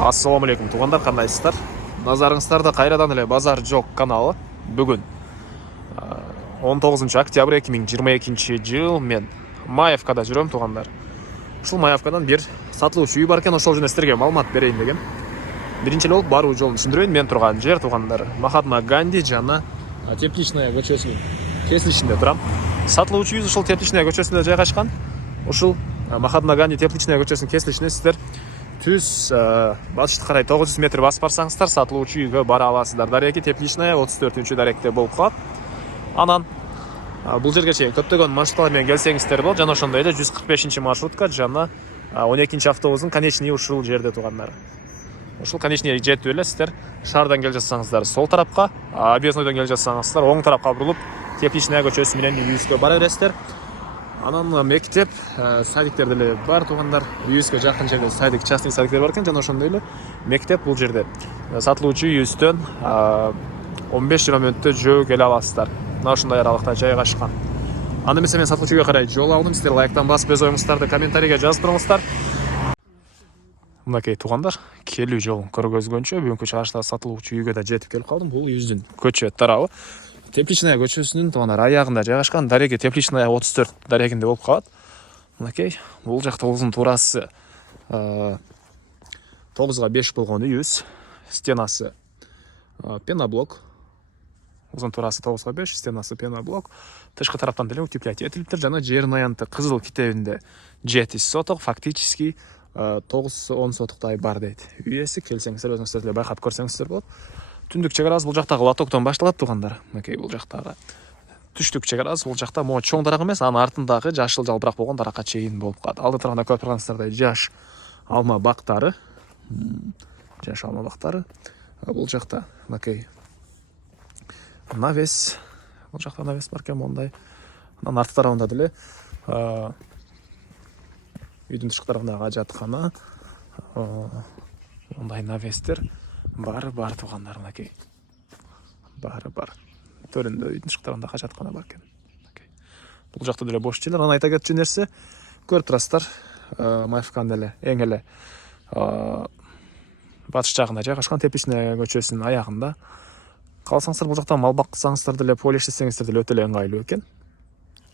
Ассаламу алейкум туғандар, қандайсыздар? Назарыңыздарда қайрадан эле Базар Жоқ каналы. Бүгін 19 октябрь 2022 жыл мен Маевкада жүрөм туғандар. Ушул Маевкадан бир сатылуучу үй бар экен, ошол жөнүндө сиздерге маалымат берейин деген. Биринчи эле болуп баруу жолун түшүндүрөйүн. Мен турган жер туғандар Махатма Ганди жана Тепличная көчөсүнүн кесилишинде турам. Сатылуучу үй ушул Тепличная көчөсүндө жайгашкан. Ушул Махатма Ганди Тепличная көчөсүнүн кесилишине сиздер түз батышты карай 900 метр басып барсаңыздар сатылуучу үйгө бара аласыздар. Дареги Тепличная 34-чү даректе болуп калат. Анан бул жерге чейин көптөгөн маршруттар менен келсеңиздер болот. Жана ошондой эле 145-чи маршрутка жана 12-чи автобустун конечный ушул жерде тугандар. Ушул конечный жетип эле сиздер шаардан келе жатсаңыздар сол тарапка, объезднойдон келе жатсаңыздар оң тарапка бурулуп Тепличная көчөсү менен үйүбүзгө бара бересиздер. Анан мектеп, садиктер деле бар тугандар. Үйүбүзгө жакын жерде садик, частный садиктер бар экен, жана ошондой эле мектеп бул жерде. Сатылуучу үйүбүздөн 15-20 мүнөттө жөө келе аласыздар. Мына ушундай аралыкта жайгашкан. Анда эмесе мен сатылуучу үйгө карай жол алдым. Сиздер лайктан басып өз оюңуздарды комментарийге жазып туруңуздар. Мынакей тугандар, келүү жолун көргөзгөнчө бүгүнкү чыгышта сатылуучу үйгө да жетип келип калдым. Бул үйүбүздүн көчө тарабы. Тепличная көчөсүнүн тугандар аягында жайгашкан. Дареги Тепличная 34 дарегинде болуп калат. Мынакей, бул жакта узун турасы 9га 5 болгон үйүбүз. Стенасы пеноблок. Узун турасы 9га 5, стенасы пеноблок. Тышкы тараптан деле утеплять этилиптир. Жана жердин аянты кызыл китебинде 7 соток, фактически 9-10 сотоктай бар дейт. Үй ээси келсеңиздер өзүңүздөр деле байкап көрсөңүздөр болот. Түндүк чек бул жактагы лотоктон башталат тугандар. Мынакей бул жактагы түштүк чек бул жакта могу чоң дарак эмес, анын артындагы жашыл жалбырак болгон даракка чейин болуп калат. Алда турганда көрүп турганыңыздардай жаш алма бактары. Жаш алма бактары. Бул жакта мынакей навес. Бул жакта навес бар экен мондай. Анан арты тарабында деле үйдүн тышкы тарабындагы ажаткана, мондай навестер бар тугандар мынакей. Бар. Төрүндө үйдүн тышкы тарабындагы ажаткана бар экен. Бул жакта деле бош жерлер. Анан айта кетчү нерсе, көрүп турасыздар, Маевканын эле эң эле батыш жагында жайгашкан Тепличная көчөсүнүн аягында. Калсаңыздар бул жактан мал баксаңыздар деле, поле иштесеңиздер деле өтө эле ыңгайлуу экен.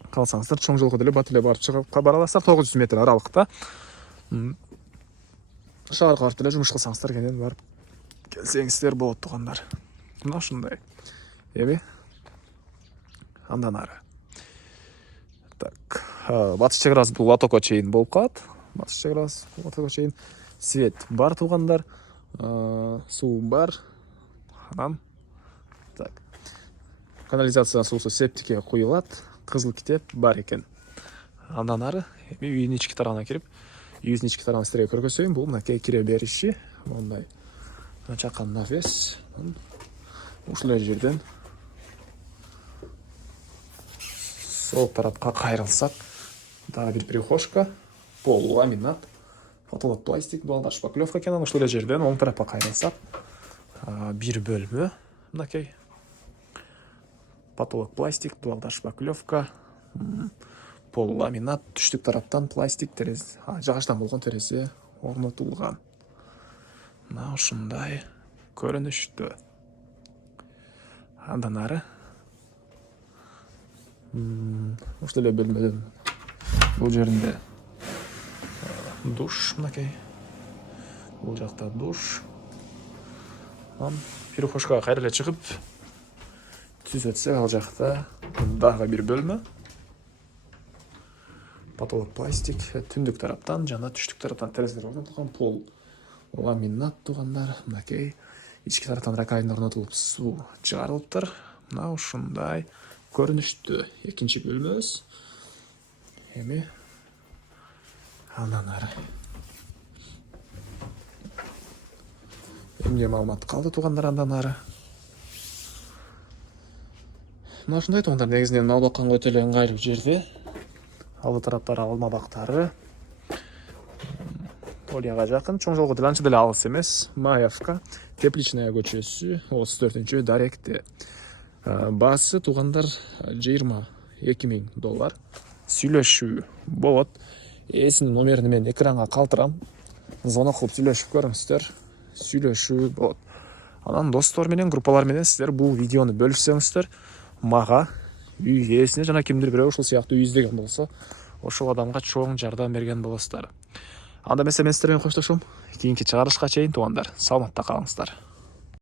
Калсаңыздар чоң жолго деле бат эле барып чыгып бара аласыздар. 900 метр аралыкта. Шаарга барып деле жумуш кылсаңыздар кенен барып келсеңиздер болот тугандар. Мына ушундай. Эми андан ары. Так, батыш чек бул лотокко чейин болуп калат. Батыш чек лотокко чейин свет бар тугандар. Суу бар. Анан так. Канализация суусу септикке куюлат. Кызыл китеп бар экен. Андан ары эми үйдүн ички тарабына кирип, үйүбүздүн ички тарабын сиздерге көргөзөйүн. Бул мынакей кире бериши, мондай чакан навес. Ушул жерден сол тарапка кайрылсак, дагы бир прихожка, пол ламинат, потолок пластик, дуалдар шпаклевка экен. Ушул жерден оң тарапка кайрылсак, бир бөлмө, мынакей. Потолок пластик, дуалдар шпаклевка, пол ламинат, түштүк тараптан пластик терезе, жагачтан болгон терезе орнотулган. Мына ушундай көрүнүштө. Андан ары ушул эле бөлмөдөн бул жеринде душ, мынакей. Бул жакта душ. Анан прихожкага кайра эле чыгып түз өтсөк, ал жакта дагы бир бөлмө. Потолок пластик, түндүк тараптан жана түштүк тараптан терезелер орнотулган, пол ламинат тугандар. Мынакей ички тараптан ракайын орнотулуп, суу чыгарылыптыр. Мына ушундай көрүнүштө экинчи бөлмөбүз. Эми андан ары эмне маалымат калды тугандар андан ары? Мына ушундай тугандар, негизинен мал бакканга өтө эле ыңгайлуу жерде. Алды тараптары алма бактары. Полияга жакын, чоң жолго деле анча деле алыс эмес. Маевка, Тепличная көчөсү, 34-чү даректе. Баасы тугандар $22,000. Сүйлөшүү болот. Эсинин номерин мен экранга калтырам. Звонок кылып сүйлөшүп көрүңүздөр. сүйлөшүү болот. Анан достор менен, группалар менен сиздер бул видеону бөлүшсөңүздөр, мага, үй ээсине жана кимдир бирөө ушул сыяктуу үй издеген болсо, ошол адамга чоң жардам берген болосуздар. Анда эмесе мен сиздер менен коштошом. Кийинки чыгарылышка чейин туугандар, саламатта калыңыздар.